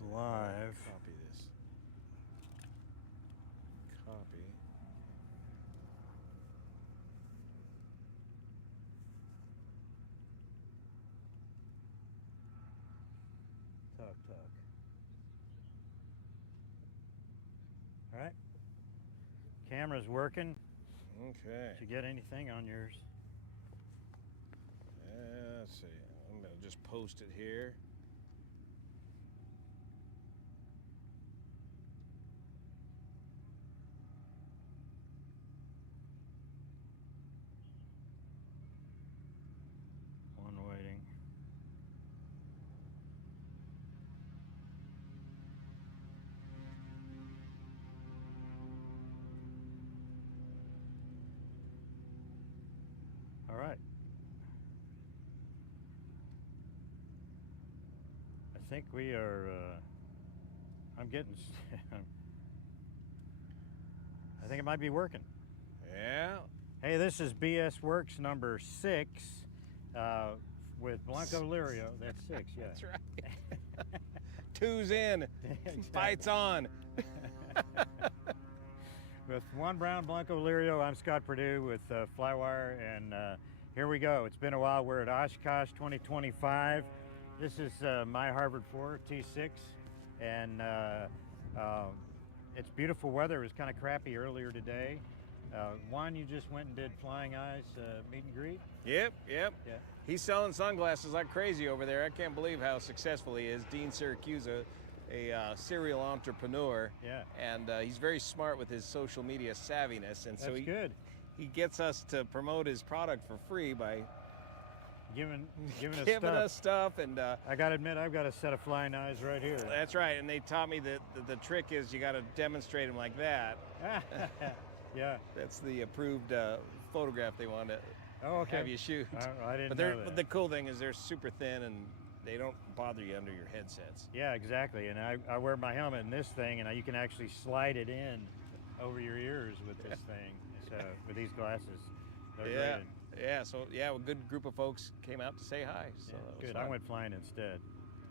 It's live. Copy this. Copy. Talk. All right. Camera's working. Okay. Did you get anything on yours? Let's see. I'm going to just post it here. One waiting. All right. I think we are, I'm getting, I think it might be working. Yeah. Hey, this is BSWorks number 6 with Blancolirio. That's 6, yeah. That's right. Two's in. Exactly. Fight's on. With Juan Brown, Blancolirio, I'm Scott Perdue with FlyWire, and here we go. It's been a while. We're at Oshkosh 2025. This is my Harvard 4 T6, and it's beautiful weather. It was kind of crappy earlier today. Juan, you just went and did Flying Eyes meet and greet? Yep. Yeah. He's selling sunglasses like crazy over there. I can't believe how successful he is. Dean Syracuse, a serial entrepreneur. Yeah. And he's very smart with his social media savviness. And so That's good. He gets us to promote his product for free by Giving giving us stuff. And I gotta admit, I've got a set of Flying Eyes right here. that's right. And they taught me that the trick is you got to demonstrate them like that. Yeah. That's the approved photograph they want to have you shoot. I didn't but know that. But the cool thing is they're super thin and they don't bother you under your headsets. Yeah, exactly. And I wear my helmet in this thing, and you can actually slide it in over your ears with this thing. So with these glasses, they're great. Yeah. So a good group of folks came out to say hi. So that was good. fun. I went flying instead.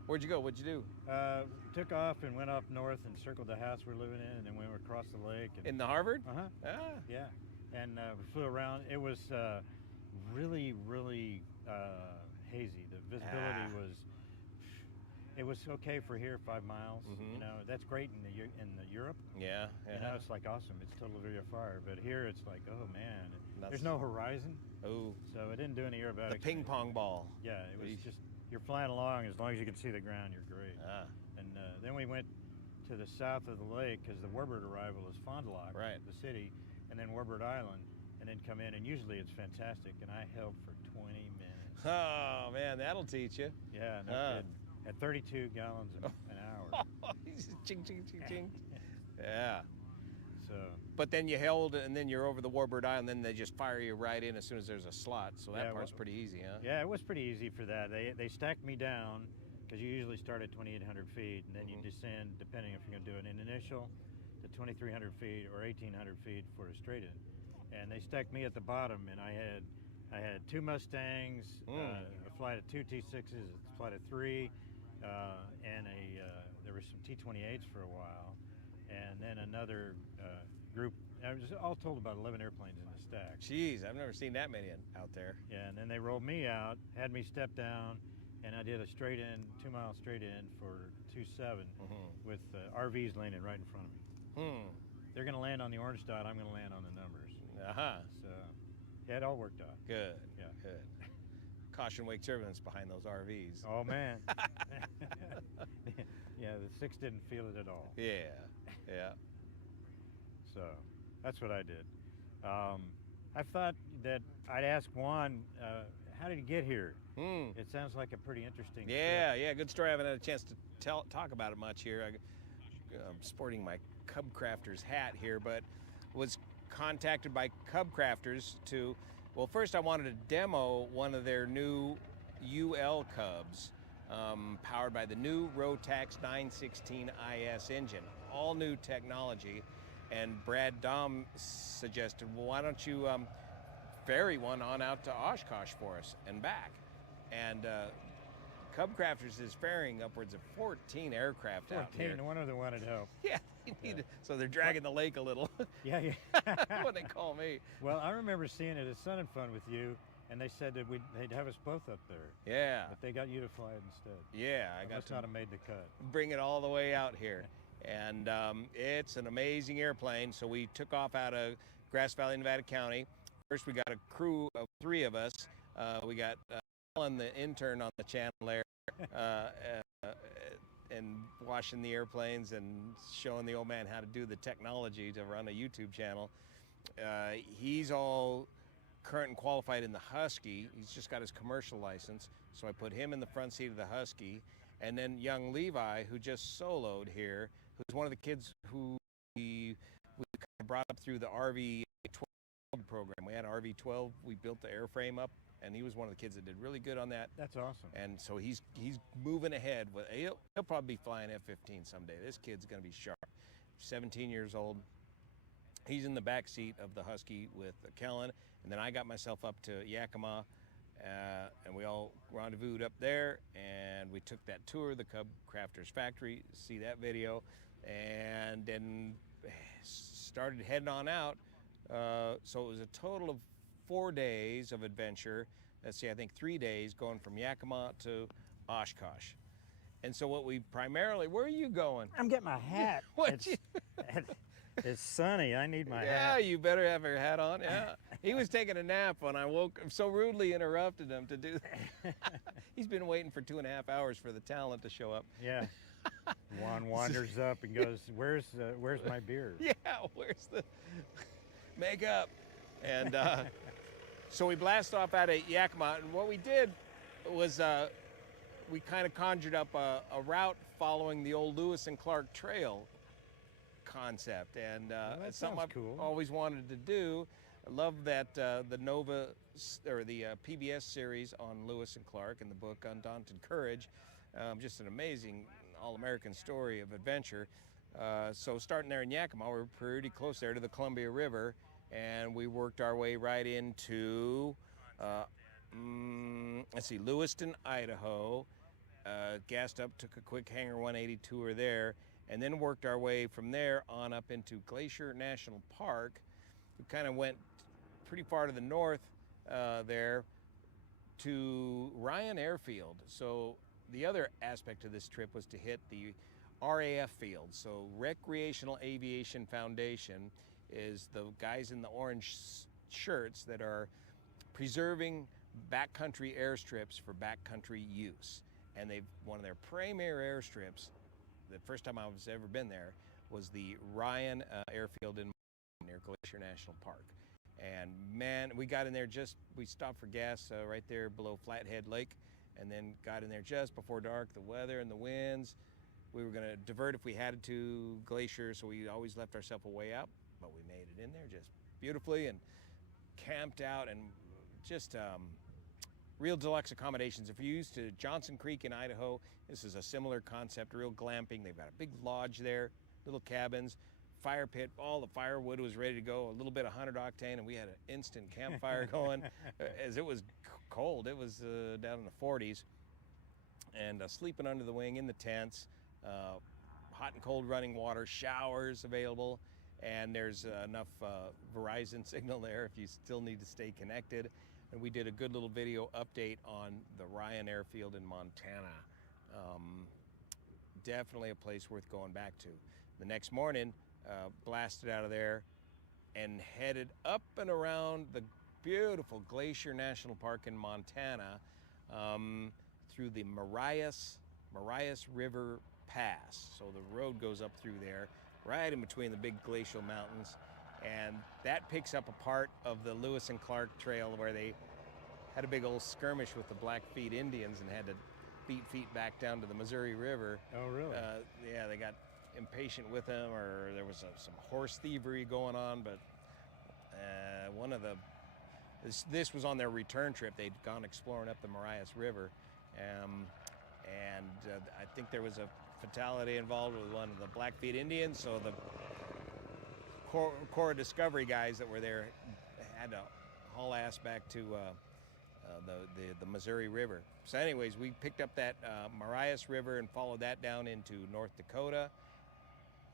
Where'd you go? What'd you do? Took off and went up north and circled the house we're living in, and then went across the lake. And, In the Harvard? Uh-huh. Ah. Yeah. And we flew around. It was really hazy. The visibility was. It was okay for here, 5 miles. Mm-hmm. You know, that's great in the Europe. Yeah. You know, it's like awesome. It's totally VFR. But here, it's like, oh man, That's- there's no horizon. Oh. So it didn't do any aerobatics. The ping pong ball. Yeah, it was just you're flying along as long as you can see the ground. You're great. Ah. And then we went to the south of the lake because the warbird arrival is Fond du Lac, Right. the city, and then Warbird Island, and then come in. And usually it's fantastic. And I held for 20 minutes. Oh man, that'll teach you. Yeah, no kidding. At 32 gallons an hour. Ching, ching, ching, ching. Yeah. So. But then you held, and then you're over the Warbird Island, then they just fire you right in as soon as there's a slot. So that part's pretty easy, huh? Yeah, it was pretty easy for that. They stacked me down because you usually start at 2,800 feet, and then you descend, depending if you're going to do an initial, to 2,300 feet or 1,800 feet for a straight in. And they stacked me at the bottom, and I had 2 Mustangs, a flight of 2 T6s, a flight of 3, and there were some T-28s for a while, and then another group. I was all told about 11 airplanes in the stack. Jeez, I've never seen that many out there. Yeah, and then they rolled me out, had me step down, and I did a straight in, 2-mile straight in for 2.7 with RVs landing right in front of me. They're going to land on the orange dot. I'm going to land on the numbers. So yeah, it all worked out. Good. Yeah. Good. Caution wake turbulence behind those RVs. Oh man. Yeah, the 6 didn't feel it at all. Yeah. So that's what I did. I thought that I'd ask Juan, how did he get here? It sounds like a pretty interesting trip. Yeah, good story. I haven't had a chance to talk about it much here. I'm sporting my Cub Crafters hat here, but was contacted by Cub Crafters to, well, first I wanted to demo one of their new UL Cubs, powered by the new Rotax 916 IS engine, all new technology. And Brad Dom suggested, well, why don't you ferry one on out to Oshkosh for us and back? And Cub Crafters is ferrying upwards of 14 aircraft out here. 14, no wonder they wanted help. Yeah, they need so they're dragging the lake a little. Yeah, yeah. What they call me. Well, I remember seeing it at Sun and Fun with you, and they said that they'd have us both up there. Yeah. But they got you to fly it instead. Yeah, I got must to not have made the cut. bring it all the way out here. And it's an amazing airplane. So we took off out of Grass Valley, Nevada County. First, we got a crew of 3 of us. We got Alan, the intern, on the channel there, and washing the airplanes and showing the old man how to do the technology to run a YouTube channel. He's all current and qualified in the Husky. He's just got his commercial license. So I put him in the front seat of the Husky. And then young Levi, who just soloed here, who's one of the kids who we kind of brought up through the RV-12 program. We had RV-12, we built the airframe up, and he was one of the kids that did really good on that. That's awesome. And so he's moving ahead. He'll probably be flying F-15 someday. This kid's going to be sharp. 17 years old. He's in the back seat of the Husky with Kellen, and then I got myself up to Yakima, and we all rendezvoused up there, and we took that tour, the Cub Crafters factory, see that video, and then started heading on out. So it was a total of 4 days of adventure. Let's see, I think 3 days going from Yakima to Oshkosh. And so what we primarily, where are you going? I'm getting my hat. It's sunny. I need my hat. Yeah, you better have your hat on. Yeah. He was taking a nap when I woke up, so rudely interrupted him to do that. He's been waiting for 2.5 hours for the talent to show up. Yeah. Juan wanders up and goes, where's my beer? Yeah, where's the makeup? And so we blast off out of Yakima, and what we did was we kind of conjured up a route following the old Lewis and Clark Trail concept, and it's something I've cool. always wanted to do. I love that the Nova or the PBS series on Lewis and Clark and the book Undaunted Courage, just an amazing all-American story of adventure. So starting there in Yakima, we were pretty close there to the Columbia River, and we worked our way right into let's see, Lewiston, Idaho. Gassed up, took a quick Hangar 180 tour there, and then worked our way from there on up into Glacier National Park. We kind of went pretty far to the north there to Ryan Airfield. So the other aspect of this trip was to hit the RAF field. So Recreational Aviation Foundation is the guys in the orange shirts that are preserving backcountry airstrips for backcountry use. And one of their premier airstrips, the first time I was ever been there, was the Ryan Airfield in near Glacier National Park. And man, we got in there we stopped for gas right there below Flathead Lake, and then got in there just before dark. The weather and the winds, we were gonna divert if we had to Glacier, so we always left ourselves a way out, but we made it in there just beautifully and camped out, and just real deluxe accommodations. If you're used to Johnson Creek in Idaho, this is a similar concept, real glamping. They've got a big lodge there, little cabins, fire pit, all the firewood was ready to go, a little bit of 100 octane, and we had an instant campfire going as it was cold. It was down in the 40s, and sleeping under the wing in the tents, hot and cold running water, showers available, and there's enough Verizon signal there if you still need to stay connected. And we did a good little video update on the Ryan Airfield in Montana. Definitely a place worth going back to. The next morning, blasted out of there and headed up and around the beautiful Glacier National Park in Montana, through the Marias River Pass. So the road goes up through there, right in between the big glacial mountains. And that picks up a part of the Lewis and Clark Trail where they had a big old skirmish with the Blackfeet Indians and had to beat feet back down to the Missouri River. Oh, really? Yeah, they got impatient with them, or there was some horse thievery going on, but this was on their return trip. They'd gone exploring up the Marias River, and I think there was a fatality involved with one of the Blackfeet Indians, so the Corps of Discovery guys that were there had to haul ass back to the Missouri River. So anyways, we picked up that Marias River and followed that down into North Dakota.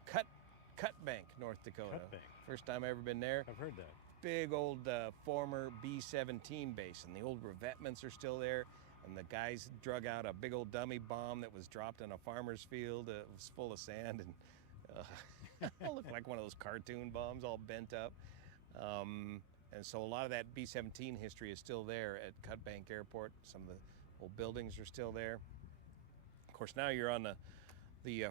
Cut Bank, North Dakota. Cut Bank. First time I've ever been there. I've heard that. Big old former B-17 base, and the old revetments are still there. And the guys drug out a big old dummy bomb that was dropped in a farmer's field. It was full of sand, and it looked like one of those cartoon bombs, all bent up. And so a lot of that B-17 history is still there at Cut Bank Airport. Some of the old buildings are still there. Of course, now you're on the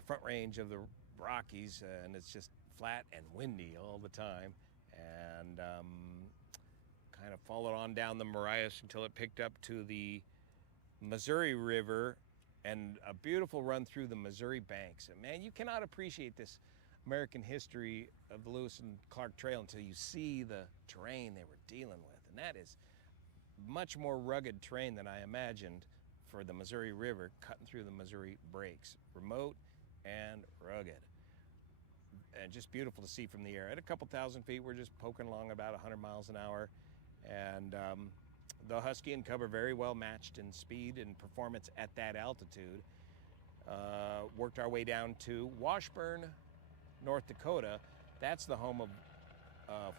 front range of the Rockies, and it's just flat and windy all the time. And kind of followed on down the Marias until it picked up to the Missouri River and a beautiful run through the Missouri banks. And man, you cannot appreciate this American history of the Lewis and Clark Trail until you see the terrain they were dealing with. And that is much more rugged terrain than I imagined for the Missouri River cutting through the Missouri breaks. Remote and rugged. And just beautiful to see from the air. At a couple thousand feet, we're just poking along about 100 miles an hour. And the Husky and Cub are very well matched in speed and performance at that altitude. Worked our way down to Washburn, North Dakota. That's the home of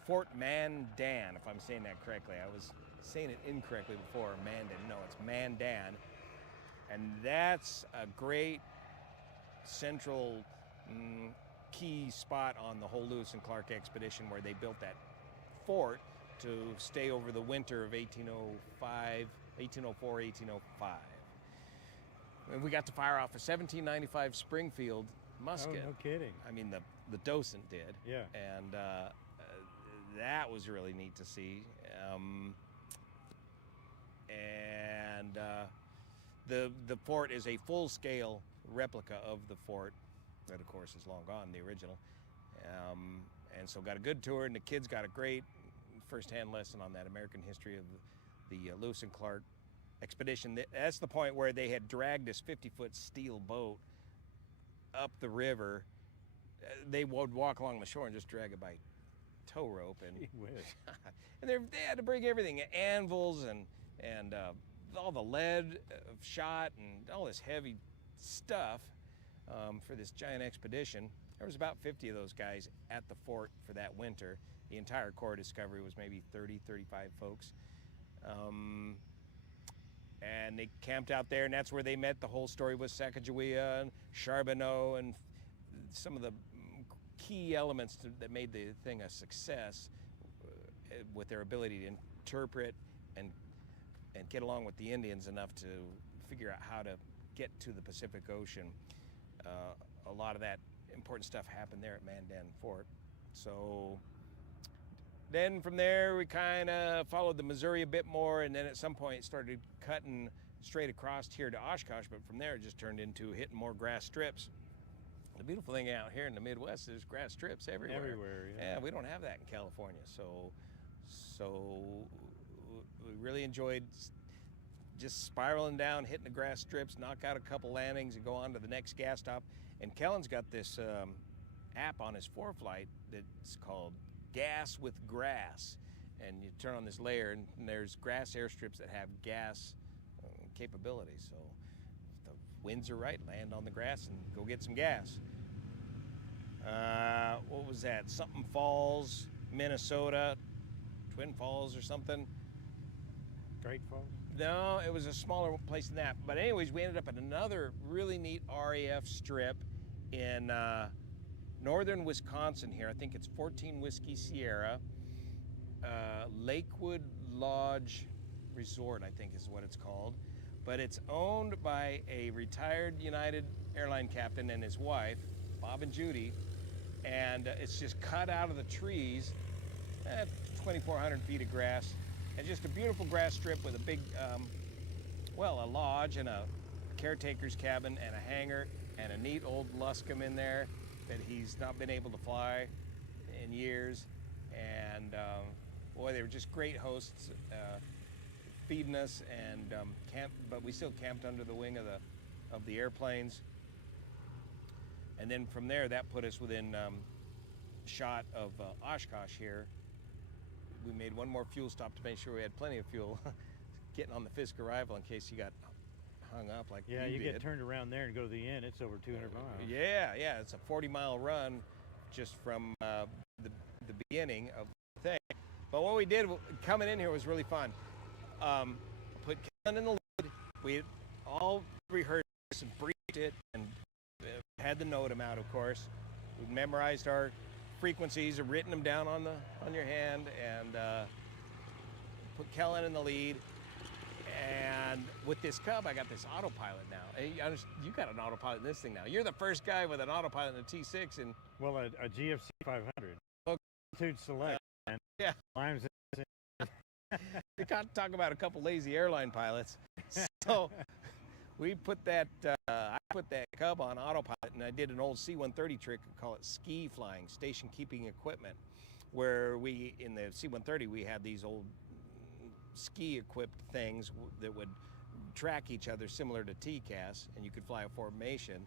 Fort Mandan, if I'm saying that correctly. I was saying it incorrectly before, Mandan. No, it's Mandan. And that's a great central key spot on the whole Lewis and Clark expedition, where they built that fort to stay over the winter of 1804, 1805. And we got to fire off a 1795 Springfield musket. Oh, no kidding. I mean, the docent did. Yeah. And that was really neat to see. The fort is a full-scale replica of the fort that, of course, is long gone, the original. And so got a good tour, and the kids got a great first-hand lesson on that American history of the Lewis and Clark expedition. That's the point where they had dragged this 50-foot steel boat up the river. They would walk along the shore and just drag it by tow rope, and and they had to bring everything, anvils and all the lead shot and all this heavy stuff for this giant expedition. There was about 50 of those guys at the fort for that winter. The entire Corps Discovery was maybe 30, 35 folks. And they camped out there, and that's where they met. The whole story was Sacagawea and Charbonneau and some of the key elements that made the thing a success with their ability to interpret and get along with the Indians enough to figure out how to get to the Pacific Ocean. A lot of that important stuff happened there at Mandan Fort. So then from there, we kind of followed the Missouri a bit more, and then at some point started cutting straight across here to Oshkosh, but from there it just turned into hitting more grass strips. The beautiful thing out here in the Midwest is grass strips everywhere. Everywhere, yeah. Yeah, we don't have that in California, so we really enjoyed just spiraling down, hitting the grass strips, knock out a couple landings, and go on to the next gas stop. And Kellen's got this app on his ForeFlight that's called Gas with Grass, and you turn on this layer, and there's grass airstrips that have gas capability. So if the winds are right, land on the grass and go get some gas. What was that? Something Falls, Minnesota, Twin Falls or something. Great Falls? No, it was a smaller place than that. But anyways, we ended up at another really neat RAF strip in northern Wisconsin here. I think it's 14 Whiskey Sierra. Lakewood Lodge Resort, I think is what it's called. But it's owned by a retired United airline captain and his wife, Bob and Judy. And it's just cut out of the trees, 2,400 feet of grass. And just a beautiful grass strip with a big, a lodge and a caretaker's cabin and a hangar and a neat old Luscombe in there that he's not been able to fly in years. And boy, they were just great hosts, feeding us and but we still camped under the wing of the airplanes. And then from there, that put us within shot of Oshkosh here. We made one more fuel stop to make sure we had plenty of fuel. getting on the Fisk arrival in case you got hung up like Yeah, you did. get turned around there and go to the end. It's over 200 miles. Yeah, it's a 40-mile run just from the beginning of the thing. But what we did coming in here was really fun. Put Kellen in the lead. We all rehearsed and briefed it and had the NOTAM out, of course. We memorized our frequencies and written them down on your hand, and put Kellen in the lead. And with this Cub, I got this autopilot now. Hey, you got an autopilot in this thing now. You're the first guy with an autopilot in a T6, and well, a GFC 500. Okay. Altitude select. And yeah. Climbs You got to talk about a couple lazy airline pilots. So we put that. I put that Cub on autopilot, and I did an old C-130 trick. I call it ski flying, station keeping equipment, where we in the C-130 we had these old ski-equipped things that would track each other, similar to TCAS, and you could fly a formation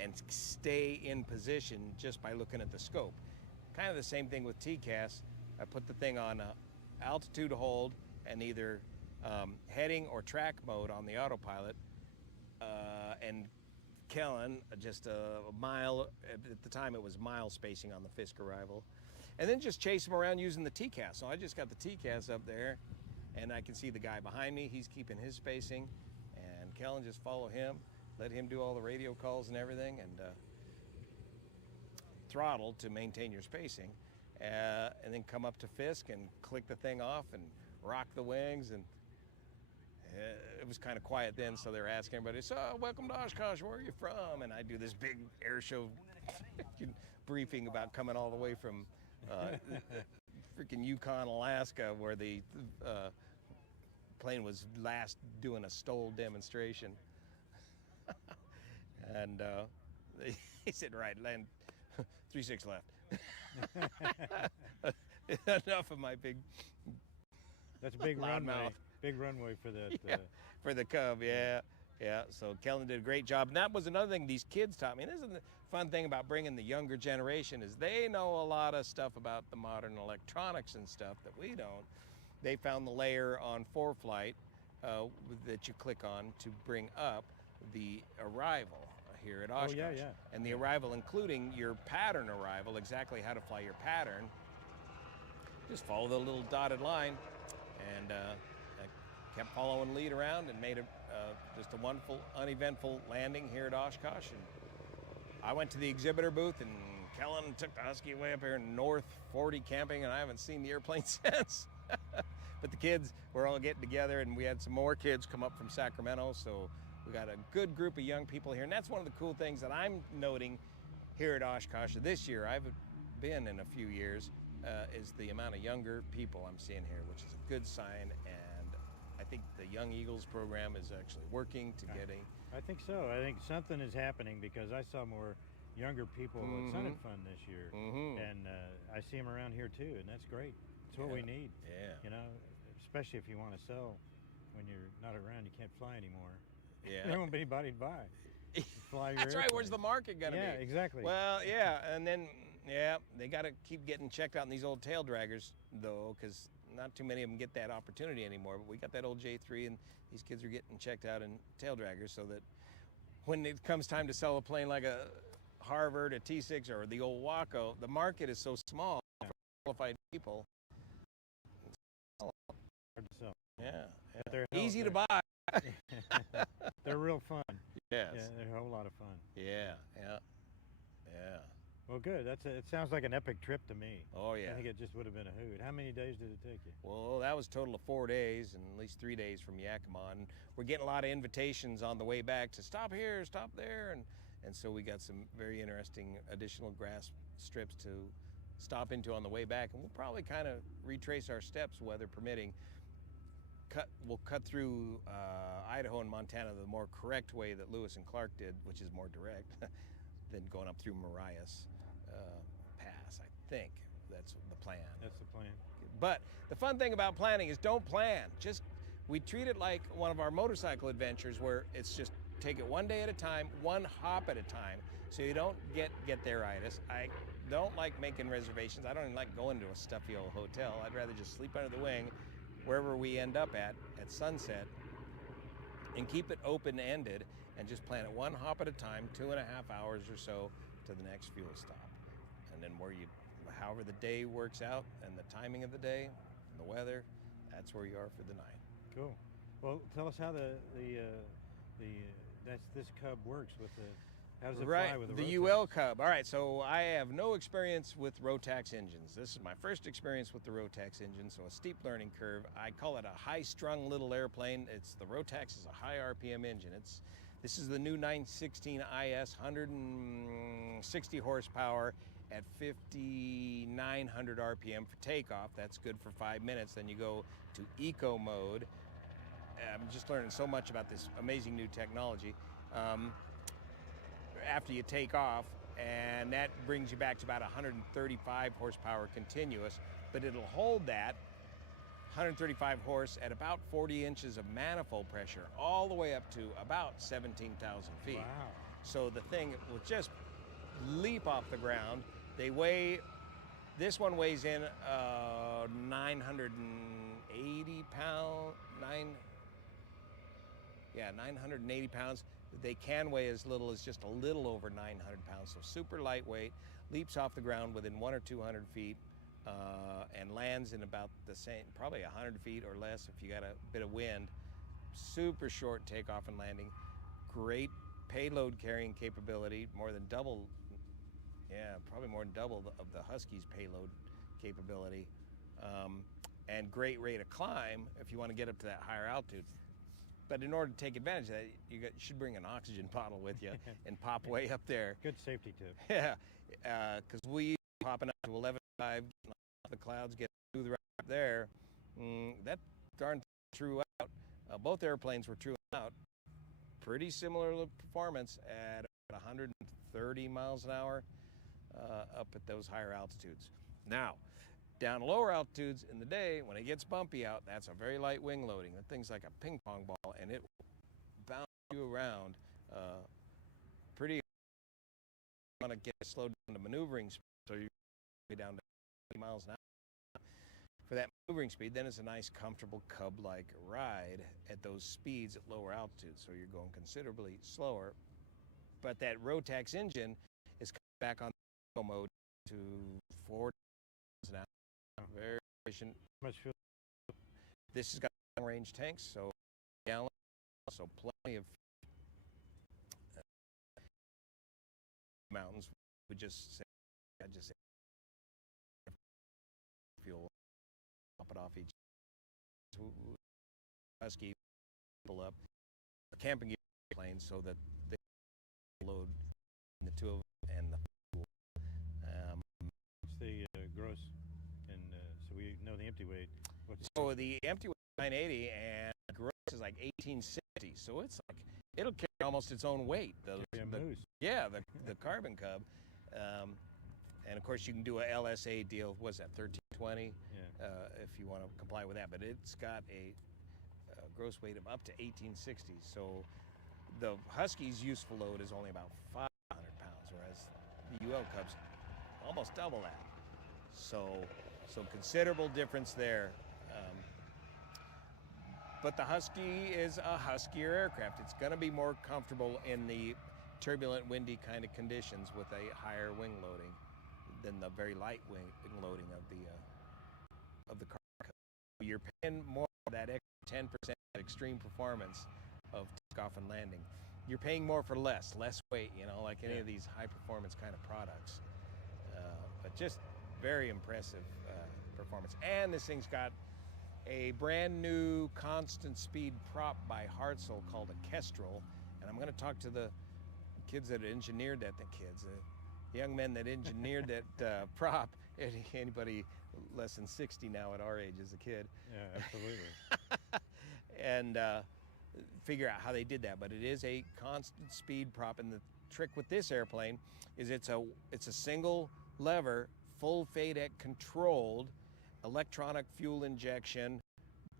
and stay in position just by looking at the scope. Kind of the same thing with TCAS. I put the thing on altitude hold and either heading or track mode on the autopilot, and Kellen just a mile, at the time it was mile spacing on the Fisk arrival, and then just chase him around using the TCAS. So I just got the TCAS up there, and I can see the guy behind me. He's keeping his spacing, and Kellen just follow him, let him do all the radio calls and everything, and throttle to maintain your spacing, and then come up to Fisk and click the thing off and rock the wings. And it was kind of quiet then, so they were asking everybody, so welcome to Oshkosh, where are you from? And I do this big air show briefing about coming all the way from freaking Yukon, Alaska, where the plane was last doing a STOL demonstration. And he said, right, land 36 left. Enough of my big. That's a big runway. Mouth. Big runway for that. Yeah, for the Cub, yeah. So Kellen did a great job. And that was another thing these kids taught me. And this is the fun thing about bringing the younger generation, is they know a lot of stuff about the modern electronics and stuff that we don't. They found the layer on ForeFlight that you click on to bring up the arrival here at Oshkosh. Oh, yeah. And the arrival, including your pattern arrival, exactly how to fly your pattern. Just follow the little dotted line, and I kept following lead around and made just a wonderful, uneventful landing here at Oshkosh. And I went to the exhibitor booth, and Kellen took the Husky way up here in North 40 camping, and I haven't seen the airplane since. But the kids were all getting together, and we had some more kids come up from Sacramento, so we got a good group of young people here. And that's one of the cool things that I'm noting here at Oshkosh this year. I haven't been in a few years, is the amount of younger people I'm seeing here, which is a good sign. And I think the Young Eagles program is actually working to getting. I think so. I think something is happening, because I saw more younger people at Summit Fun this year, and I see them around here too, and that's great. That's what we need. Yeah. You know, especially if you want to sell when you're not around, you can't fly anymore. Yeah. There won't be anybody to buy. Fly your That's right. airplane. Where's the market gonna be? Yeah, exactly. Well, yeah, and then they got to keep getting checked out in these old tail draggers, though, because not too many of them get that opportunity anymore. But we got that old J3, and these kids are getting checked out in tail draggers, so that when it comes time to sell a plane like a Harvard, a T6, or the old Waco, the market is so small for qualified people. Hard to sell. Yeah. They're Easy to buy. They're real fun. Yes. Yeah, they're a whole lot of fun. Yeah. Well, good. It sounds like an epic trip to me. Oh, yeah. I think it just would have been a hoot. How many days did it take you? Well, that was a total of 4 days, and at least 3 days from Yakima. And we're getting a lot of invitations on the way back to stop here, stop there, and so we got some very interesting additional grass strips to stop into on the way back. And we'll probably kind of retrace our steps, weather permitting. We'll cut through Idaho and Montana the more correct way that Lewis and Clark did, which is more direct, than going up through Marias Pass. I think that's the plan. That's the plan. But the fun thing about planning is don't plan. We treat it like one of our motorcycle adventures, where it's just take it one day at a time, one hop at a time, so you don't get there-itis. I don't like making reservations. I don't even like going to a stuffy old hotel. I'd rather just sleep under the wing, wherever we end up at sunset, and keep it open-ended and just plan it one hop at a time, 2.5 hours or so to the next fuel stop. And then however the day works out and the timing of the day, and the weather, that's where you are for the night. Cool. Well, tell us how this Cub works with the. How does it fly with the Rotax? UL Cub. All right, so I have no experience with Rotax engines. This is my first experience with the Rotax engine, so a steep learning curve. I call it a high-strung little airplane. The Rotax is a high RPM engine. This is the new 916 IS, 160 horsepower at 5,900 RPM for takeoff. That's good for 5 minutes. Then you go to eco mode. I'm just learning so much about this amazing new technology. After you take off, and that brings you back to about 135 horsepower continuous, but it'll hold that 135 horse at about 40 inches of manifold pressure all the way up to about 17,000 feet. Wow. So the thing will just leap off the ground. This one weighs in 980 pounds, 980 pounds. They can weigh as little as just a little over 900 pounds, so super lightweight, leaps off the ground within 100 or 200 feet, and lands in about the same, probably 100 feet or less if you got a bit of wind. Super short takeoff and landing, great payload carrying capability, probably more than double of the Husky's payload capability, and great rate of climb if you want to get up to that higher altitude. But in order to take advantage of that, you should bring an oxygen bottle with you and pop way up there. Good safety tip. Yeah, because we popping up to 11.5, getting off the clouds, getting smooth right up there. That darn true out. Both airplanes were true out. Pretty similar performance at 130 miles an hour up at those higher altitudes. Now, down lower altitudes in the day, when it gets bumpy out, that's a very light wing loading. That thing's like a ping pong ball, and it will bounce you around pretty. You want to get slowed down to maneuvering speed, so you're down to 20 miles an hour. For that maneuvering speed, then it's a nice, comfortable Cub-like ride at those speeds at lower altitudes, so you're going considerably slower. But that Rotax engine is coming back on eco mode to 40 miles an hour. Very efficient. Much fuel. This has got long-range tanks, so gallon, so plenty of mountains. I just say fuel, pop it off each Husky, pull up a camping gear plane so that they load the two of them and the fuel. What's the gross? So we know the empty weight. So the empty weight is 980 and the gross is like 1860. So it's like it'll carry almost its own weight. The Carbon Cub, and of course you can do a LSA deal. What's that? 1320. Yeah. If you want to comply with that, but it's got a gross weight of up to 1860. So the Husky's useful load is only about 500 pounds, whereas the UL Cub's almost double that. So considerable difference there. But the Husky is a huskier aircraft. It's going to be more comfortable in the turbulent, windy kind of conditions with a higher wing loading than the very light wing loading of the Carbon Cub. You're paying more for that extra 10% extreme performance of takeoff and landing. You're paying more for less weight, like any of these high performance kind of products. But just very impressive performance. And this thing's got a brand new constant speed prop by Hartzell called a Kestrel. And I'm going to talk to the kids that engineered that, the young men that engineered that prop. Anybody less than 60 now at our age is a kid. Yeah, absolutely. And figure out how they did that. But it is a constant speed prop. And the trick with this airplane is it's a single lever, full FADEC controlled, electronic fuel injection,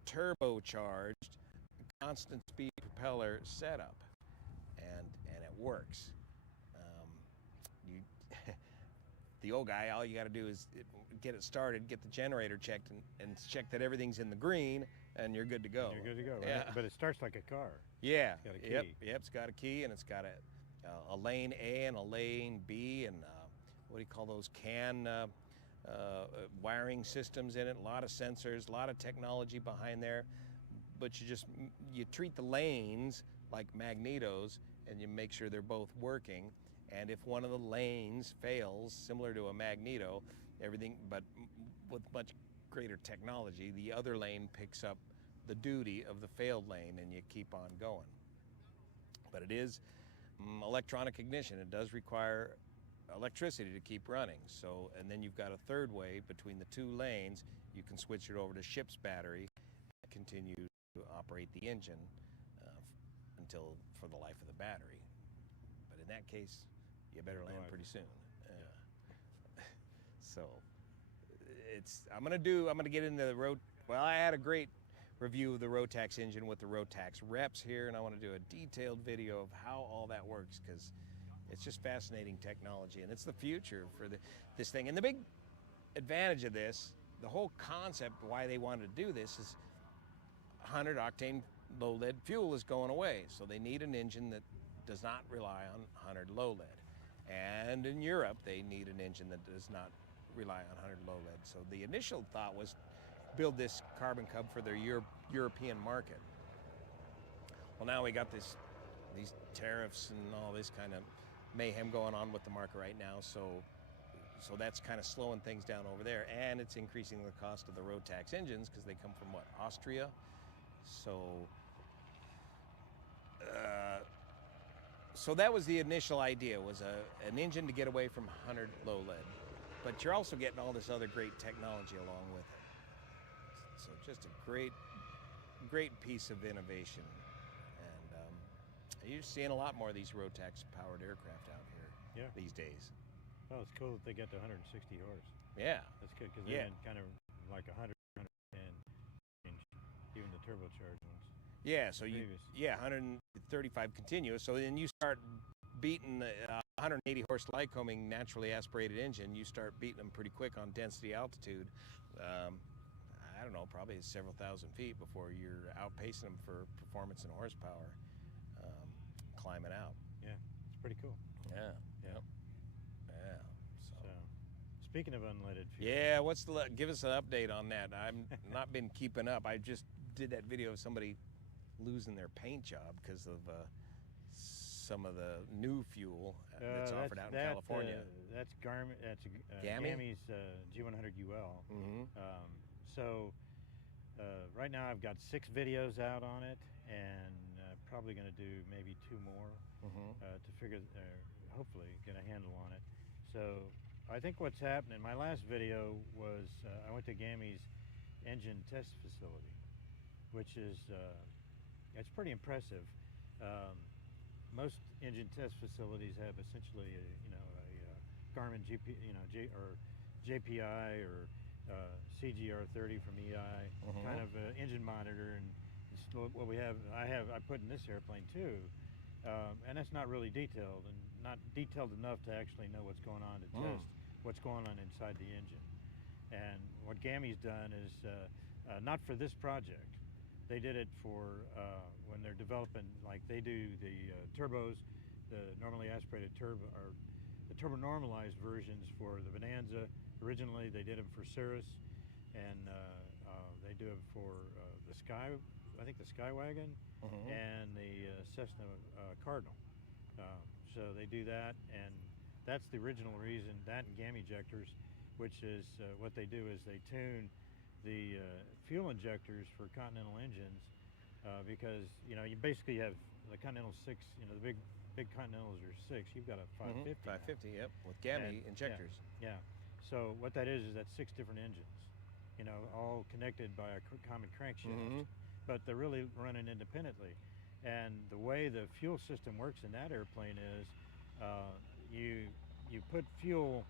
turbocharged, constant speed propeller setup, and it works. the old guy, all you got to do is get it started, get the generator checked, and check that everything's in the green, and you're good to go. You're good to go, right? Yeah. But it starts like a car. Yeah. It's got a key. Yep. It's got a key, and it's got a lane A and a lane B, and what do you call those CAN wiring systems in it? A lot of sensors, a lot of technology behind there. But you treat the lanes like magnetos, and you make sure they're both working. And if one of the lanes fails, similar to a magneto, everything, but with much greater technology, the other lane picks up the duty of the failed lane, and you keep on going. But it is electronic ignition. It does require electricity to keep running. So, and then you've got a third way between the two lanes. You can switch it over to ship's battery and continue to operate the engine until for the life of the battery. But in that case, you better land pretty soon. So I'm gonna get into the road. Well, I had a great review of the Rotax engine with the Rotax reps here, and I want to do a detailed video of how all that works, because it's just fascinating technology, and it's the future for this thing. And the big advantage of this, the whole concept why they wanted to do this, is 100 octane low lead fuel is going away, so they need an engine that does not rely on 100 low lead. And in Europe, they need an engine that does not rely on 100 low lead. So the initial thought was build this Carbon Cub for their European market. Well, now we got these tariffs and all this kind of mayhem going on with the market right now, so that's kind of slowing things down over there, and it's increasing the cost of the Rotax engines because they come from, what, Austria? So that was the initial idea, was an engine to get away from 100 low lead. But you're also getting all this other great technology along with it. So just a great piece of innovation. And you're seeing a lot more of these Rotax powered aircraft out here these days. Well, it's cool that they get to 160 horse. Yeah. That's good, because they're kind of like 100, 110, even the turbocharged ones. Yeah, so 135 continuous. So then you start beating the 180 horse Lycoming naturally aspirated engine. You start beating them pretty quick on density altitude. I don't know, probably several thousand feet before you're outpacing them for performance and horsepower, climbing out. Yeah, it's pretty cool. Yeah. So, speaking of unleaded fuel. Yeah, give us an update on that. I've not been keeping up. I just did that video of somebody losing their paint job because of some of the new fuel that's offered out in California. That's Gammy's G100UL. So right now I've got 6 videos out on it, and probably going to do maybe 2 more to figure, hopefully get a handle on it. So I think what's happening, my last video was I went to Gammy's engine test facility, which is it's pretty impressive. Most engine test facilities have essentially a Garmin JPI or CGR30 from EI kind of engine monitor, and what I put in this airplane too, and that's not really detailed, and not detailed enough to actually know what's going on to test what's going on inside the engine. And what Gammy's done is not for this project. They did it for when they're developing, like they do the turbos, the normally aspirated turbo, or the turbo normalized versions for the Bonanza. Originally they did them for Cirrus, and they do it for the I think the Skywagon and the Cessna Cardinal. So they do that, and that's the original reason, that and Gammy injectors, which is what they do is they tune the fuel injectors for Continental engines, because you basically have the Continental 6, the big Continentals are 6. You've got a 550. 550, yep, with Gammy injectors. Yeah. So what that is that's 6 different engines, all connected by a common crankshaft, but they're really running independently. And the way the fuel system works in that airplane is you put fuel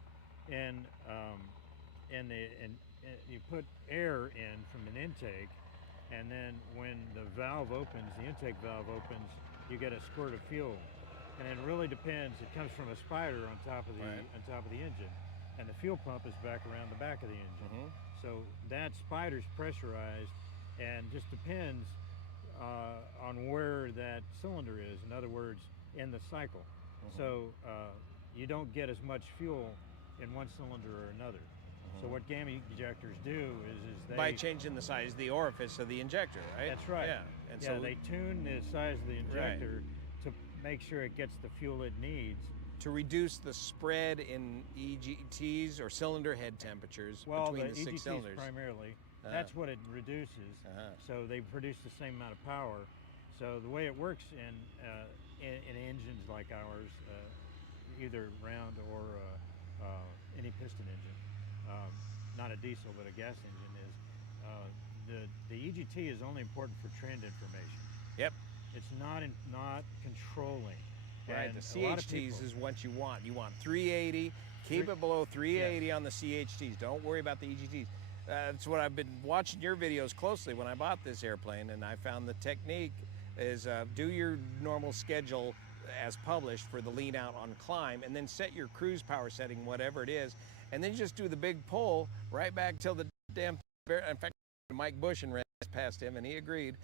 in, you put air in from an intake, and then when the valve opens, the intake valve opens, you get a squirt of fuel. And it really depends. It comes from a spider on top of the engine, and the fuel pump is back around the back of the engine. So that spider's pressurized, and just depends on where that cylinder is. In other words, in the cycle. So you don't get as much fuel in one cylinder or another. So what gamma ejectors do is they... By changing the size of the orifice of the injector, right? That's right. Yeah. And so they tune the size of the injector to make sure it gets the fuel it needs. To reduce the spread in EGTs or cylinder head temperatures between the 6 cylinders. Primarily, that's what it reduces. So they produce the same amount of power. So the way it works in engines like ours, either round or any piston engine, not a diesel but a gas engine, is the EGT is only important for trend information. Yep. It's not controlling. Right, and the CHTs is what you want. You want 380, keep it below 380 on the CHTs. Don't worry about the EGTs. That's what I've been watching your videos closely when I bought this airplane, and I found the technique is do your normal schedule as published for the lean out on climb, and then set your cruise power setting, whatever it is, and then just do the big pull right back till the damn, in fact, Mike Bush and ran past him, and he agreed.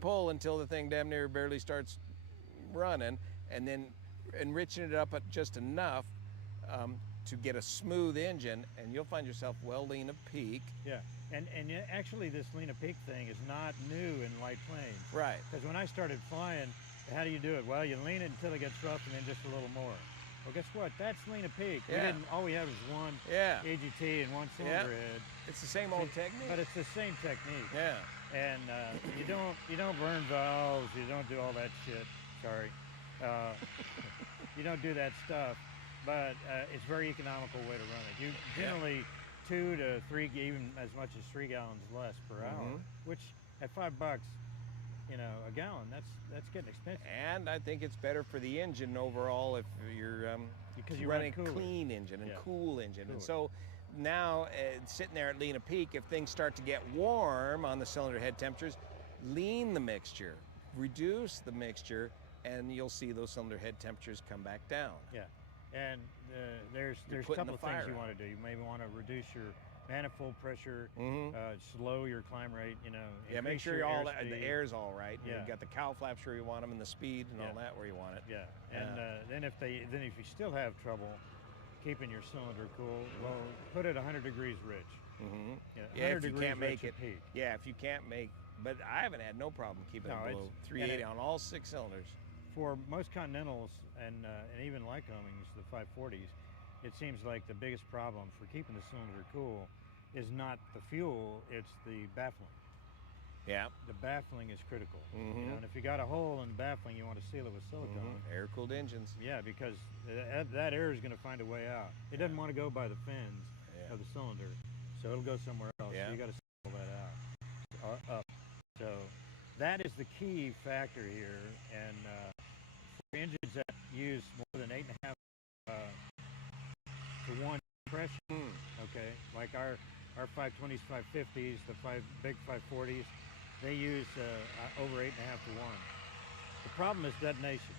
Pull until the thing damn near barely starts running, and then enriching it up at just enough to get a smooth engine, and you'll find yourself well lean a peak. Yeah, and actually this lean a peak thing is not new in light planes. Right. Because when I started flying, how do you do it? Well, you lean it until it gets rough and then just a little more. Well, guess what? That's lean a peak. All we had was one AGT and one cylinder head. It's the same old technique. But it's the same technique. Yeah. And you don't burn valves. You don't do all that shit. Sorry. You don't do that stuff, but it's a very economical way to run it. You generally 2 to 3, even as much as 3 gallons less per hour, which at $5, a gallon, that's getting expensive. And I think it's better for the engine overall if you're because you running run a clean engine and cool engine. And so now sitting there at lean a peak, if things start to get warm on the cylinder head temperatures, lean the mixture, reduce the mixture, and you'll see those cylinder head temperatures come back down. Yeah, and there's a couple of things you want to do. You may want to reduce your manifold pressure, slow your climb rate. Yeah, make sure the air's all right. Yeah. You've got the cowl flaps where you want them, and the speed and all that where you want it. Yeah, and then if you still have trouble keeping your cylinder cool, well, put it 100 degrees rich. If you can't make it. Peak. Yeah, if you can't make. But I haven't had no problem keeping it below 380 on all 6 cylinders. For most Continentals and even Lycomings, the 540s, it seems like the biggest problem for keeping the cylinder cool is not the fuel, it's the baffling. Yeah. The baffling is critical. And if you got a hole in the baffling, you want to seal it with silicone. Air-cooled engines. Yeah, because that air is going to find a way out. It doesn't want to go by the fins of the cylinder, so it'll go somewhere else. So you got to seal that out. So that is the key factor here, and for engines that use more than 8.5 to 1 compression, okay, like our 520s, 550s, the big 540s, they use over 8.5 to 1. The problem is detonation.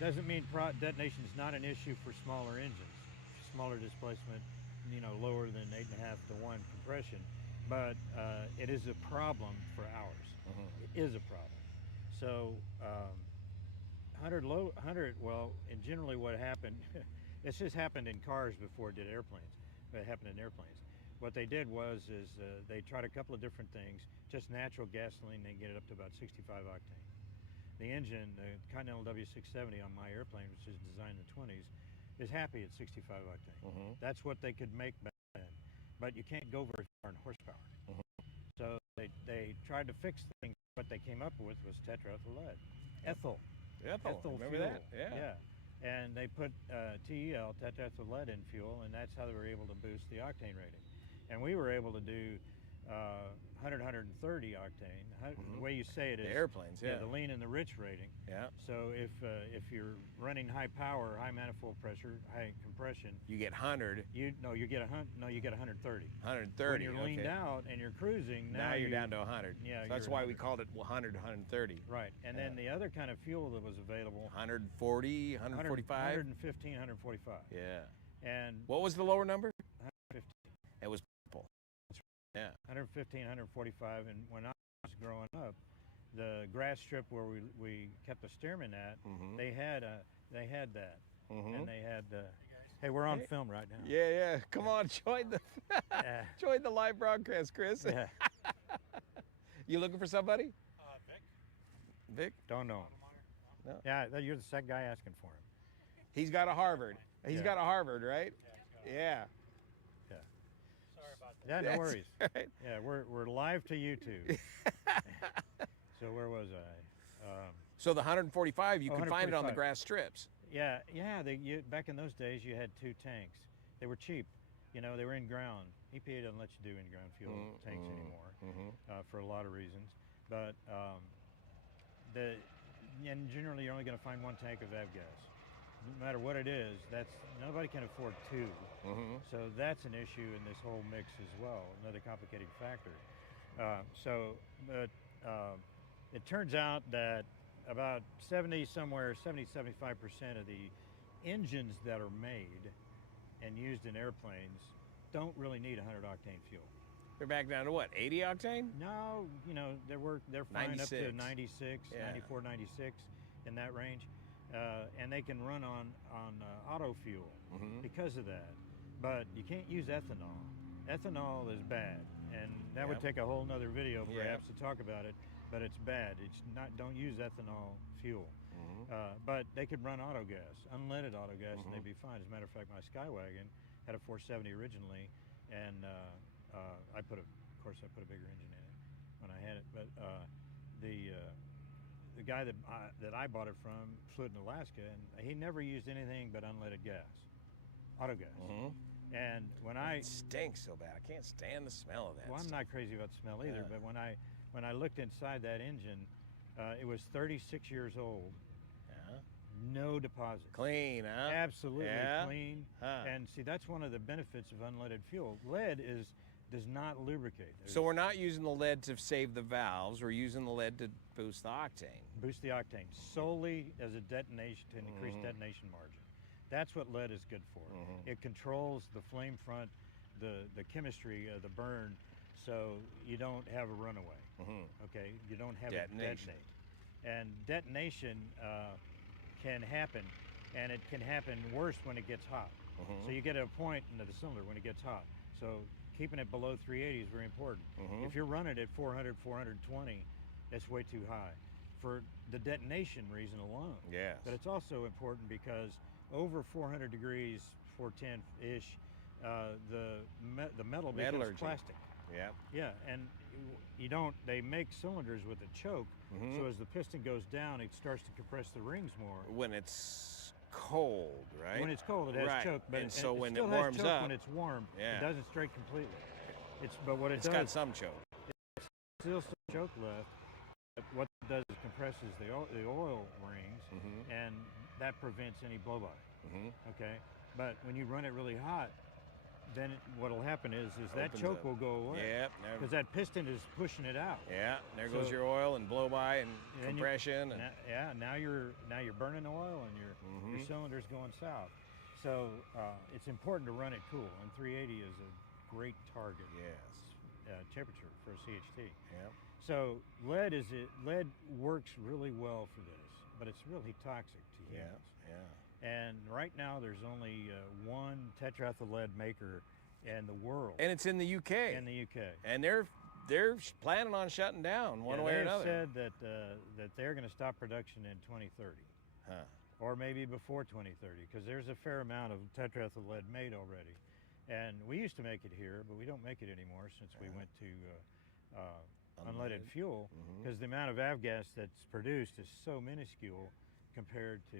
Doesn't mean detonation is not an issue for smaller engines, smaller displacement, lower than 8.5 to 1 compression. But it is a problem for ours. It is a problem. So 100, well, and generally what happened, this just happened in cars before it did airplanes. It happened in airplanes. What they did was they tried a couple of different things, just natural gasoline, they get it up to about 65 octane. The engine, the Continental W670 on my airplane, which is designed in the 20s, is happy at 65 octane. That's what they could make back then. But you can't go very far in horsepower. So they tried to fix things. What they came up with was tetraethyl lead. Ethyl Remember fuel. that? Yeah. And they put TEL, tetraethyl lead, in fuel, and that's how they were able to boost the octane rating. And we were able to do 100, 130 octane. The way you say it is the airplanes, the lean and the rich rating. Yeah. So if you're running high power, high manifold pressure, high compression, you get 100. You get 130. 130. When you're leaned out and you're cruising, now you're down to 100. Yeah. So that's why we called it 100, 130. Right. And then the other kind of fuel that was available, 140, 145, 115, 145. Yeah. And what was the lower number? 115. It was purple. Yeah. 115, 145, and when I was growing up, the grass strip where we kept the steerman at, they had that, and they had. Hey, we're on film right now. Yeah. Come on, join the join the live broadcast, Chris. Yeah. You looking for somebody? Vic? Don't know him. No. Yeah, you're the second guy asking for him. He's got a Harvard. He's got a Harvard, right? Yeah. Sorry about that. Yeah, no worries. Right. Yeah, we're live to YouTube. So where was I? So the 145, you can find it on the 145. grass strips. Yeah. Back in those days, you had 2 tanks. They were cheap. You know, they were in ground. EPA doesn't let you do in-ground fuel tanks anymore for a lot of reasons. But and generally, you're only going to find 1 tank of Avgas. No matter what it is, nobody can afford 2. So that's an issue in this whole mix as well, another complicating factor. It turns out that about 75% of the engines that are made and used in airplanes don't really need 100 octane fuel. They're back down to what, 80 octane? No, you know, they're flying up to 96, 94, 96 in that range. And they can run on auto fuel because of that. But you can't use ethanol. Ethanol is bad, and that would take a whole nother video perhaps to talk about it. But it's bad. It's not. Don't use ethanol fuel. But they could run autogas, unleaded autogas, and they'd be fine. As a matter of fact, my Skywagon had a 470 originally, and I put a bigger engine in it when I had it. But the guy that I bought it from flew it in Alaska, and he never used anything but unleaded gas, autogas. And when it stinks so bad, I can't stand the smell of that. Well, I'm not crazy about the smell either. But when I looked inside that engine, it was 36 years old. No deposit. Clean, huh? Absolutely clean. And see, that's one of the benefits of unleaded fuel. Lead does not lubricate. So we're not using the lead to save the valves. We're using the lead to boost the octane. Boost the octane solely as a detonation to increase detonation margin. That's what lead is good for. It controls the flame front, the chemistry of the burn, so you don't have a runaway. Okay, you don't have a detonate. And detonation can happen, and it can happen worse when it gets hot. So you get a point into the cylinder when it gets hot. So keeping it below 380 is very important. If you're running at 400, 420, that's way too high for the detonation reason alone. Yes. But it's also important because over 400 degrees, 410-ish, the metal becomes plastic. Yeah, and they make cylinders with a choke, so as the piston goes down, it starts to compress the rings more. When it's cold, right? When it's cold, it has choke, but so when still it warms has choke up, when it's warm, it doesn't straight completely. It's got some choke. It's still some choke left. But what it does is compresses the oil rings, and that prevents any blow-by. Okay, but when you run it really hot, then what'll happen is that choke will go away. Because that piston is pushing it out. There goes your oil and blow-by and compression. Now you're burning oil and your cylinder's going south. So it's important to run it cool, and 380 is a great target. Temperature for a CHT. So lead works really well for this, but it's really toxic to humans. And right now there's only one tetraethyl lead maker in the world. And it's in the UK. And they're planning on shutting down one way or another. They said that they're going to stop production in 2030. Or maybe before 2030, because there's a fair amount of tetraethyl lead made already. And we used to make it here, but we don't make it anymore since we went to unleaded fuel, because the amount of Avgas that's produced is so minuscule compared to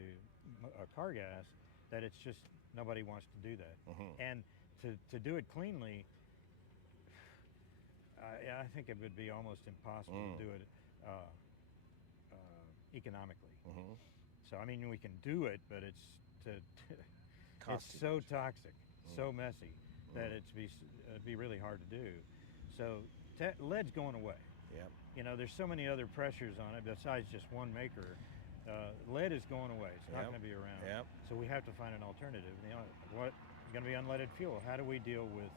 car gas that it's just nobody wants to do that. And to do it cleanly, I think it would be almost impossible to do it economically. So I mean, we can do it, but it's so toxic, so messy that it'd be really hard to do. So lead's going away. You know, there's so many other pressures on it besides just one maker. Lead is going away. It's not going to be around. So we have to find an alternative. You know, going to be unleaded fuel. How do we deal with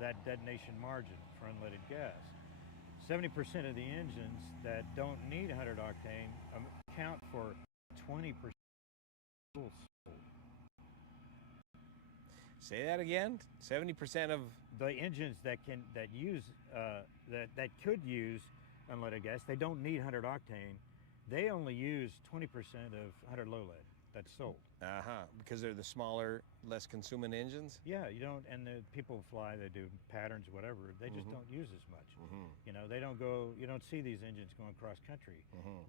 that detonation margin for unleaded gas? 70% of the engines that don't need 100 octane account for 20% fuel sold. Say that again. 70% of The engines that use that could use unleaded gas, they don't need 100 octane. They only use 20% of 100 low lead that's sold. Because they're the smaller, less consuming engines. Yeah, you don't, and the people fly, they do patterns, whatever. They just don't use as much. You know, they don't go. You don't see these engines going cross country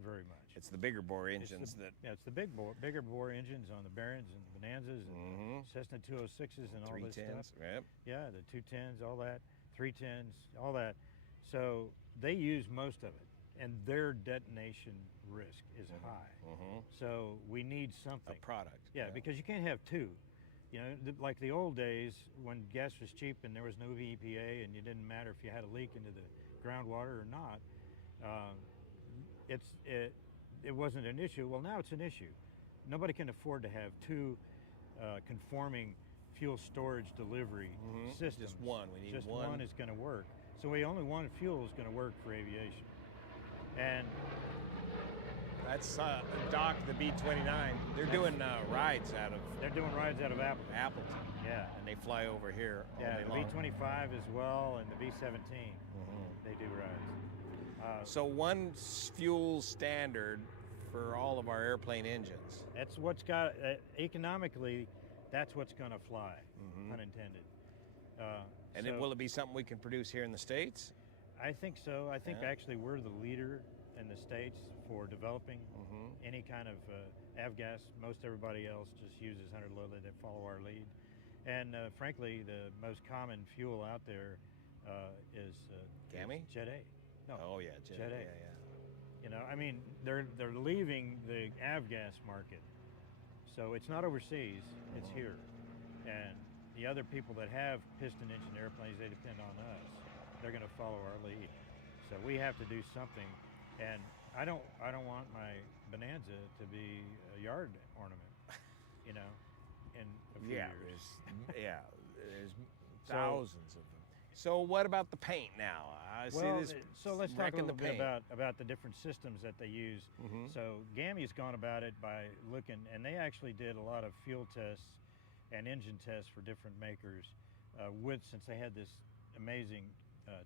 very much. It's the bigger bore engines it's the bigger bore engines on the Barons and Bonanzas and Cessna 206s and all this stuff. Right? Yeah, the 210s, all that, 310s, all that. So they use most of it, and their detonation risk is high. So we need something. A product. Yeah, because you can't have two. You know, like the old days when gas was cheap and there was no EPA and it didn't matter if you had a leak into the groundwater or not. It wasn't an issue. Well, now it's an issue. Nobody can afford to have two conforming fuel storage delivery systems. Just one. We need Just one is going to work. So only one fuel is going to work for aviation. And that's Doc, the B-29. They're doing rides out of. They're doing rides out of Appleton. Yeah, and they fly over here. Yeah, all day the long. B-25 as well, and the B-17. They do rides. So one fuel standard for all of our airplane engines. That's what's got economically. That's what's going to fly, pun intended. And then will it be something we can produce here in the States? I think so. I think actually we're the leader in the States for developing any kind of Avgas. Most everybody else just uses 100 low lead that follow our lead. And frankly, the most common fuel out there is Gammy? Jet A. No. Oh yeah, Jet A. Yeah. You know, I mean, they're leaving the Avgas market, so it's not overseas; it's here. And the other people that have piston engine airplanes, they depend on us. They're going to follow our lead, so we have to do something. And I don't want my Bonanza to be a yard ornament, you know, in a few years. There's thousands of them. So what about the paint now? So let's talk a little bit about the different systems that they use. So Gammy's gone about it by looking, and they actually did a lot of fuel tests and engine tests for different makers since they had this amazing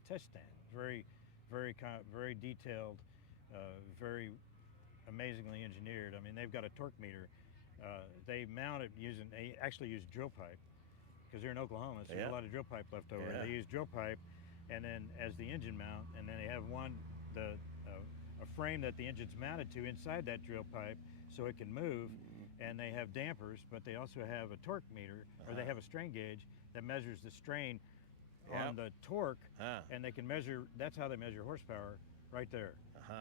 test stand, very detailed, very amazingly engineered. I mean, they've got a torque meter. They mount it they actually use drill pipe because they're in Oklahoma, so there's a lot of drill pipe left over. They use drill pipe, and then as the engine mount, and then they have a frame that the engine's mounted to inside that drill pipe so it can move, and they have dampers, but they also have a torque meter, or they have a strain gauge that measures the strain on the torque, and they can measure. That's how they measure horsepower, right there.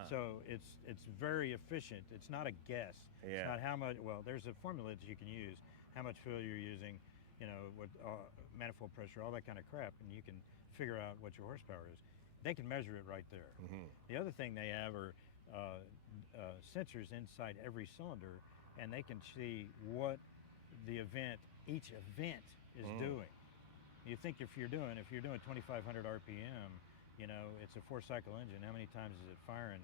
So it's very efficient. It's not a guess. It's not how much. Well, there's a formula that you can use. How much fuel you're using, you know, with manifold pressure, all that kind of crap, and you can figure out what your horsepower is. They can measure it right there. The other thing they have are sensors inside every cylinder, and they can see what each event is doing. You think if you're doing 2,500 RPM, you know, it's a 4-cycle engine. How many times is it firing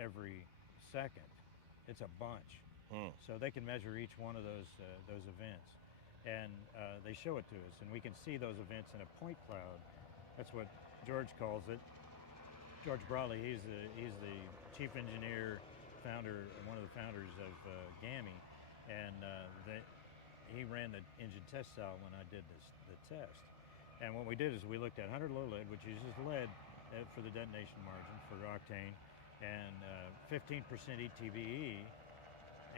every second? It's a bunch. So they can measure each one of those events, and they show it to us, and we can see those events in a point cloud. That's what George calls it. George Brawley, he's the chief engineer, one of the founders of Gammy, and he ran the engine test cell when I did the test. And what we did is we looked at 100 low lead, which uses lead for the detonation margin for octane, and 15% ETBE,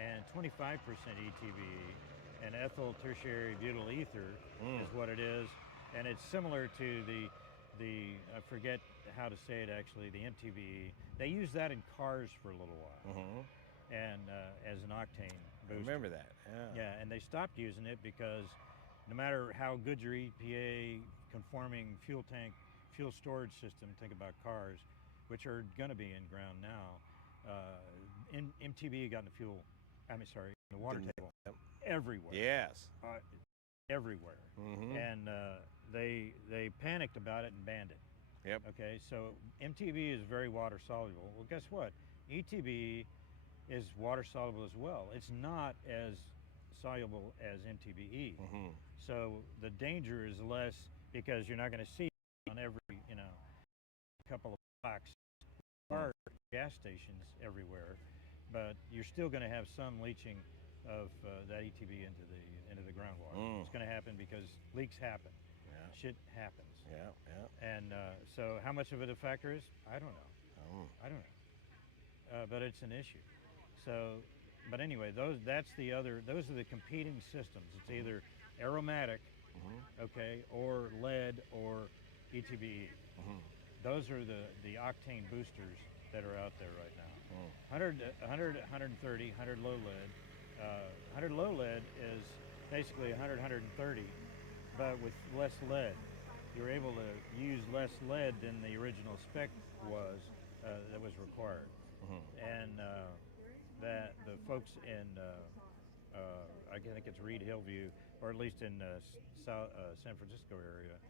and 25% ETBE, and ethyl tertiary butyl ether is what it is, and it's similar to the I forget how to say it actually, the MTBE. They use that in cars for a little while, and as an octane booster. I remember that. Yeah, and they stopped using it because no matter how good your EPA conforming fuel storage system, think about cars, which are going to be in ground now, MTBE got in the water table everywhere. Yes. everywhere, and they panicked about it and banned it. Yep. Okay, so MTBE is very water soluble. Well, guess what? ETBE is water soluble as well. It's not as soluble as MTBE. So the danger is less because you're not going to see it on every, couple of blocks or gas stations everywhere, but you're still going to have some leaching of that ETBE into the groundwater. It's going to happen because leaks happen. Shit happens. And so how much of it a factor is, I don't know. I don't know. But it's an issue. So, but anyway, those are the competing systems. It's either aromatic, okay, or lead or ETBE. Those are the octane boosters that are out there right now. 100, 130, 100 low lead. 100 low lead is basically 100, 130, but with less lead. You're able to use less lead than the original spec was that was required. And that the folks in, I think it's Reed Hillview, or at least in San Francisco area,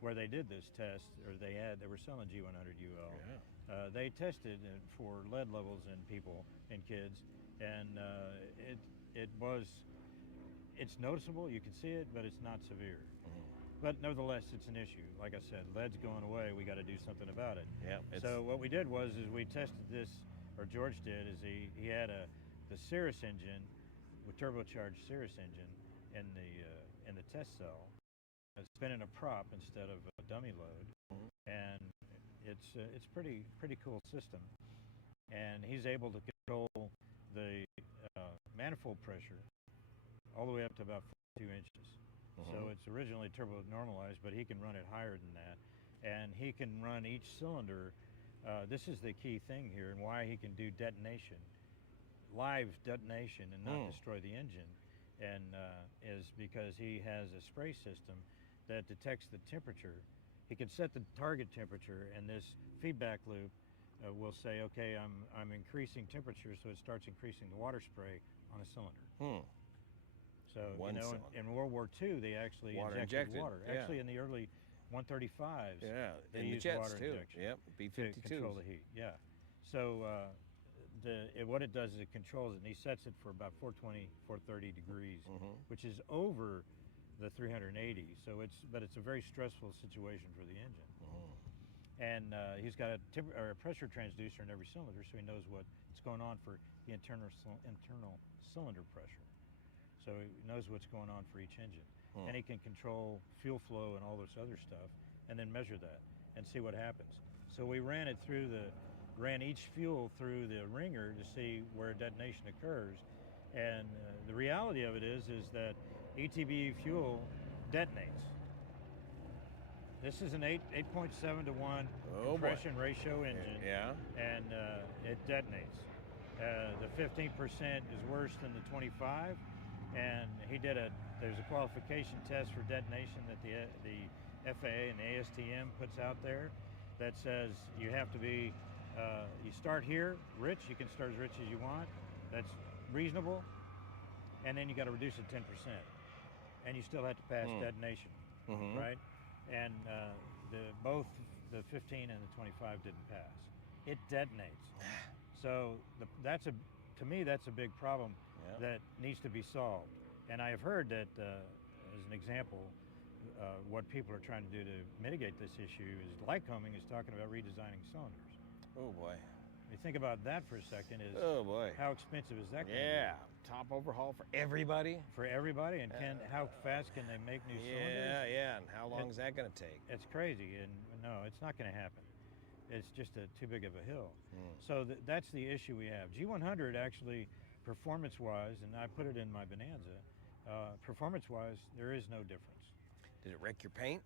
where they did this test, or they were selling G100 UL. They tested it for lead levels in people, in kids, and it's noticeable. You can see it, but it's not severe. But nevertheless, it's an issue. Like I said, lead's going away. We got to do something about it. So what we did was we tested this, or George did, is he had the Cirrus engine, with turbocharged Cirrus engine, in the test cell, spinning a prop instead of a dummy load, and it's pretty cool system. And he's able to control the manifold pressure all the way up to about 42 inches. So it's originally turbo normalized, but he can run it higher than that. And he can run each cylinder. This is the key thing here, and why he can do detonation, live detonation, and not destroy the engine, and is because he has a spray system that detects the temperature. He can set the target temperature, and this feedback loop will say, okay, I'm increasing temperature, so it starts increasing the water spray on a cylinder. So, in World War II, they actually injected water. Actually, in the early 135s, they used water injection B-52s. to control the heat. So what it does is it controls it, and he sets it for about 420, 430 degrees, which is over the 380. So but it's a very stressful situation for the engine. And he's got a pressure transducer in every cylinder, so he knows what's going on for the internal cylinder pressure. So he knows what's going on for each engine. And he can control fuel flow and all this other stuff, and then measure that and see what happens. So we ran each fuel through the ringer to see where detonation occurs. And the reality of it is that ETBE fuel detonates. This is an 8.7 to 1 compression ratio engine, and it detonates. The 15% is worse than the 25. And there's a qualification test for detonation that the FAA and the ASTM puts out there that says you have to be, you start here, rich, you can start as rich as you want, that's reasonable, and then you got to reduce it 10%. And you still have to pass detonation, right? And both the 15 and the 25 didn't pass. It detonates. So to me, that's a big problem that needs to be solved. And I have heard that, as an example, what people are trying to do to mitigate this issue is Lycoming is talking about redesigning cylinders. Oh boy. You think about that for a second, how expensive is that going to be? Top overhaul for everybody? For everybody, and how fast can they make new cylinders? And how long is that going to take? It's crazy, and no, it's not going to happen. It's just too big of a hill. So that's the issue we have. G100 actually, performance-wise, and I put it in my Bonanza, performance-wise, there is no difference. Did it wreck your paint?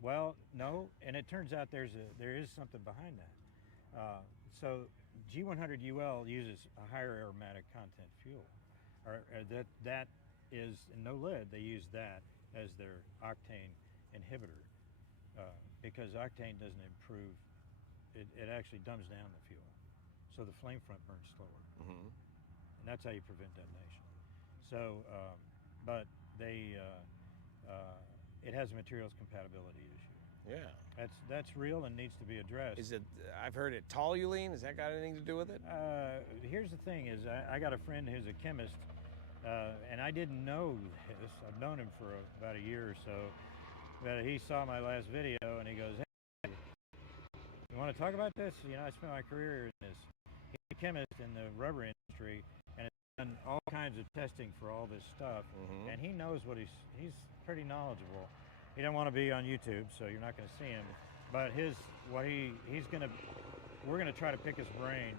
Well, no, and it turns out there is something behind that. So G100 UL uses a higher aromatic content fuel. That is no lead. They use that as their octane inhibitor because octane doesn't improve. It actually dumbs down the fuel, so the flame front burns slower, and that's how you prevent detonation. So, but they it has a materials compatibility issue. Yeah. That's real and needs to be addressed. Is it? I've heard it toluene. Has that got anything to do with it? Here's the thing: is I got a friend who's a chemist, and I didn't know this. I've known him for about a year or so, but he saw my last video and he goes, "Hey, you want to talk about this? You know, I spent my career in this." He's a chemist in the rubber industry, and has done all kinds of testing for all this stuff, and he knows what he's pretty knowledgeable. He don't want to be on YouTube, so you're not going to see him. But we're gonna try to pick his brain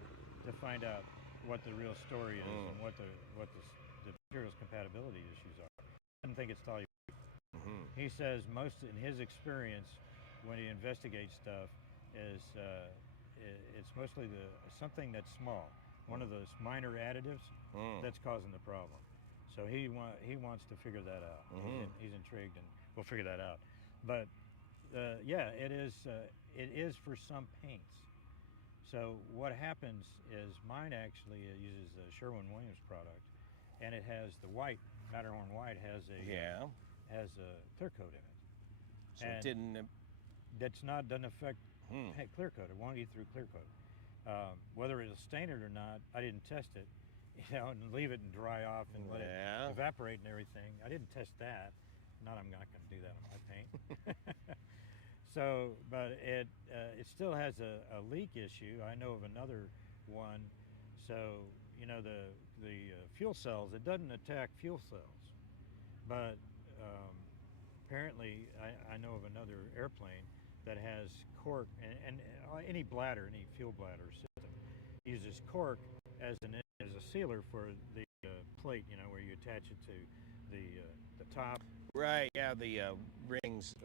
to find out what the real story is and what the materials compatibility issues are. I don't think it's toluene. He says most in his experience when he investigates stuff is it's mostly something that's small, one of those minor additives that's causing the problem. So he wants to figure that out. He's intrigued, and we'll figure that out. But yeah, it is for some paints. So what happens is mine actually uses the Sherwin-Williams product, and it has the white Matterhorn white has a clear coat in it. So it didn't. Doesn't affect clear coat. It won't eat through clear coat. Whether it'll stain it or not, I didn't test it. You know, and leave it and dry off and let it evaporate and everything. I didn't test that. I'm not going to do that on my paint. So, but it still has a leak issue. I know of another one. So, you know, the fuel cells, it doesn't attack fuel cells, but apparently I know of another airplane that has cork, and any bladder, any fuel bladder system uses cork as a sealer for the plate, you know, where you attach it to the top. Right. Yeah. The rings.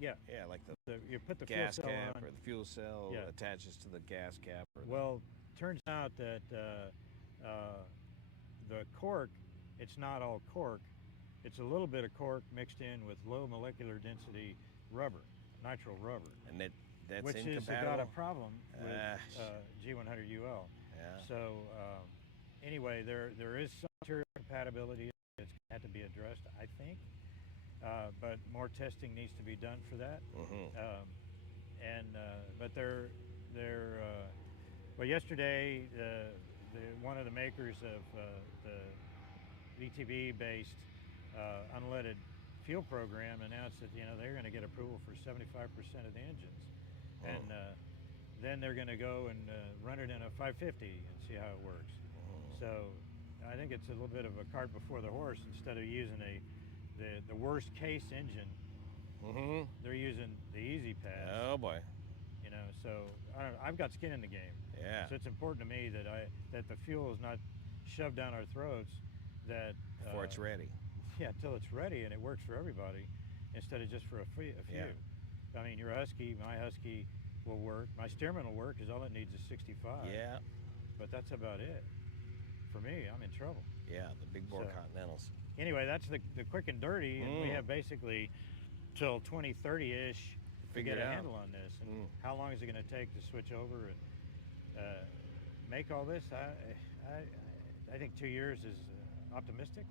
Yeah. Like you put the gas fuel cell cap on, or the fuel cell attaches to the gas cap. Well, turns out that the cork, it's not all cork. It's a little bit of cork mixed in with low molecular density rubber, nitrile rubber. And that's which incompatible? has got a problem with G100UL. Yeah. So anyway, there is some material compatibility that's had to be addressed, I think. But more testing needs to be done for that. But well, yesterday one of the makers of the VTB-based unleaded fuel program announced that they're going to get approval for 75% of the engines, and then they're going to go and run it in a 550 and see how it works. So I think it's a little bit of a cart before the horse. Instead of using the worst case engine, they're using the easy pass. Oh boy. So I've got skin in the game. Yeah. So it's important to me that the fuel is not shoved down our throats. That before it's ready. Yeah, until it's ready and it works for everybody, instead of just for a few. Yeah. I mean, your Husky, my Husky will work. My Stearman will work because all it needs is 65. Yeah. But that's about it. For me, I'm in trouble. Yeah, the big bore Continentals. Anyway, that's the quick and dirty, and we have basically till 2030-ish to get a handle on this. And how long is it going to take to switch over and make all this? I think 2 years is optimistic.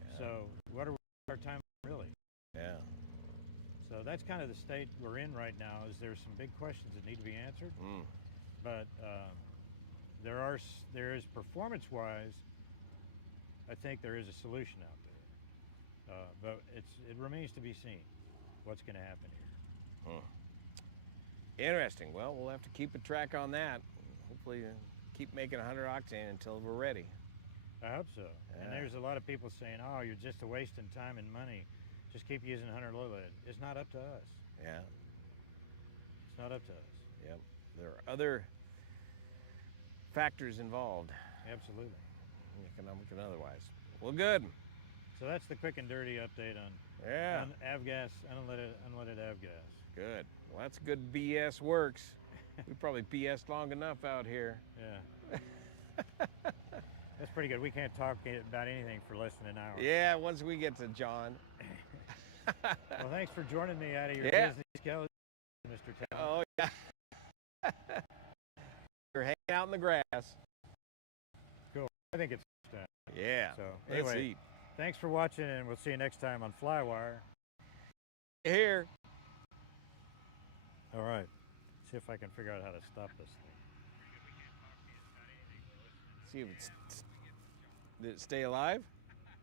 Yeah. So what are we our time really? Yeah. So that's kind of the state we're in right now. Is there's some big questions that need to be answered, but there is performance-wise, I think there is a solution out there, but it remains to be seen what's going to happen here. Interesting. Well, we'll have to keep a track on that. Hopefully, keep making 100 octane until we're ready. I hope so. Yeah. And there's a lot of people saying, "Oh, you're just wasting time and money. Just keep using 100 low lead." It's not up to us. Yeah. It's not up to us. Yep. There are other factors involved. Absolutely. Economic and otherwise. Well, good. So that's the quick and dirty update on Avgas, unleaded Avgas. Good. Well, that's good BSWorks. We probably BS'd long enough out here. Yeah. That's pretty good. We can't talk about anything for less than an hour. Yeah, once we get to John. Well, thanks for joining me out of your busy schedule, Mr. Town. Oh, yeah. You're hanging out in the grass. Cool. I think it's time. Yeah. So let's anyway, eat. Thanks for watching, and we'll see you next time on FlyWire. Here. All right. See if I can figure out how to stop this thing. See if did it stay alive?